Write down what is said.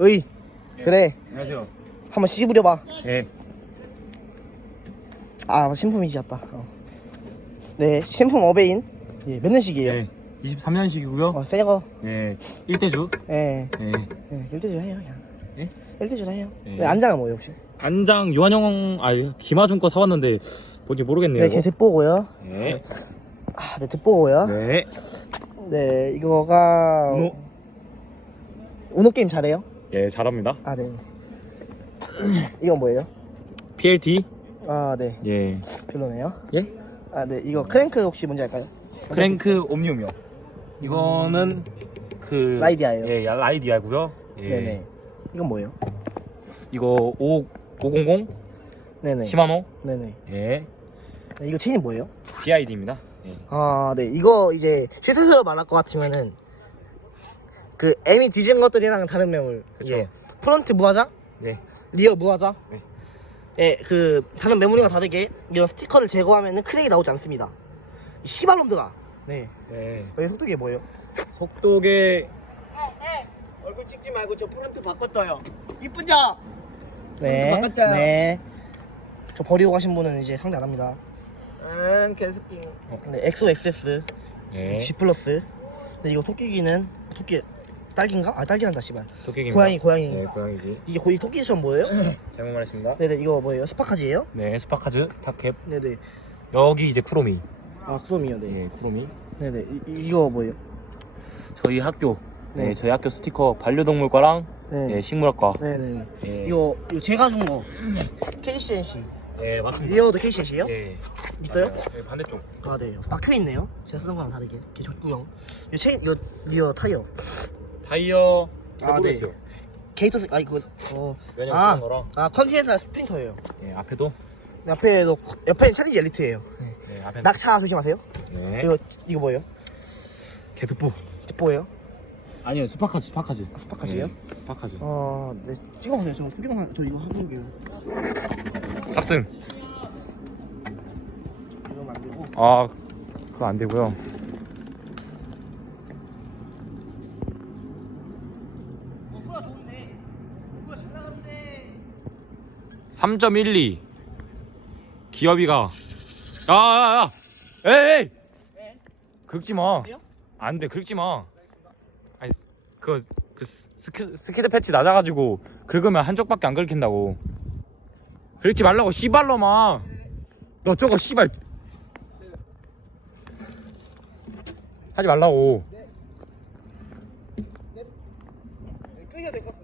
으이 그래 안녕하세요. 한번 씹으려봐 예. 아 신품이시였다 어. 네 신품 어베인 예, 몇 년식이에요? 예. 23년식이고요. 어, 새거 예. 1대주. 예, 예. 예 1대줄 해요 그냥 예? 1대줄 해요 예. 네, 안장은 뭐예요 혹시? 안장 유한형 아니 김하중 거 사왔는데 뭔지 모르겠네요. 네, 걔 듣보고요 네. 아, 네, 듣보고요 네, 네. 이거가 우노. 우노 게임 잘해요? 예, 잘합니다. 아, 네 이건 뭐예요? PLT. 아, 네 예. 별로네요 예? 아, 네 이거 크랭크 혹시 뭔지 알까요? 크랭크 옴니움이요. 이거는 그 라이디아예요. 예, 라이디아고요. 예. 네네 이건 뭐예요? 이거 5 500 네네 시마노. 네네 예. 네, 이거 체인이 뭐예요? BID입니다. 예. 아, 네. 이거 이제 실수로 말할 것 같으면은 그 M이 뒤진 것들이랑 다른 매물. 그쵸. 예. 프론트 무화장, 네. 리어 무화장. 네. 예, 그 다른 매물이와 다르게 이런 스티커를 제거하면은 크랙이 나오지 않습니다. 이 씨발놈들아. 네. 네. 여기 속도계 뭐예요? 속도계 얼굴 찍지 말고 저 프론트 바꿨어요. 이쁜 자. 네. 바꿨어요. 네. 저 버리고 가신 분은 이제 상대 안 합니다. 응, 개스킹. 네, 엑소 XS, 네. G 플러스. 네, 이거 토끼기는 토끼 딸기인가? 아, 딸기란다, 씨발. 도깨기입니다. 고양이, 고양이. 네, 고양이지. 이게 거의 토끼 시험 뭐예요? 잘못 말했습니다. 네네 이거 뭐예요? 스파카지예요? 네, 스파카즈 탑캡. 네네 여기 이제 쿠로미. 아 쿠롬이요 네 예, 쿠로미. 네네 이, 이거 뭐예요? 저희 학교. 네, 네. 저희 학교 스티커 반려동물과랑 네 예, 식물학과. 네네 예. 이거 이거 제가 준거 KCNC 예, 맞습니다. 리어도 KCNC예요? 예. 있어요? 맞아요. 예, 반대쪽. 아네 막혀있네요 제가 쓰던 거랑 다르게 개 족구형 이거 체인 이거 리어 타이어 타이어 아, 모르겠어요. 게이터 아 이거 어, 왜냐면 아, 그런 거랑 아 컨티넨탈 스프린터예요 예, 앞에도 옆에도 옆에는 챌린지 엘리트예요 네. 네, 앞에 낙차 조심하세요 네. 이거 이거 뭐예요? 개특보. 뒷보예요? 아니요, 스파카즈, 스파카즈. 스파카즈요? 예, 스파카즈. 아네 찍어보세요 저 소개만 하- 저 이거 해볼게요 탑승. 이러면 안 되고 아, 그거 안 되고요. 3.12 기업이가 야야야 에이 에이 긁지마 안돼 긁지마 아니 그거 그 스키, 스키드 패치 낮아가지고 긁으면 한쪽밖에 안 긁힌다고 긁지 말라고 씨발로마 너 저거 씨발 하지 말라고 끄셔야 될것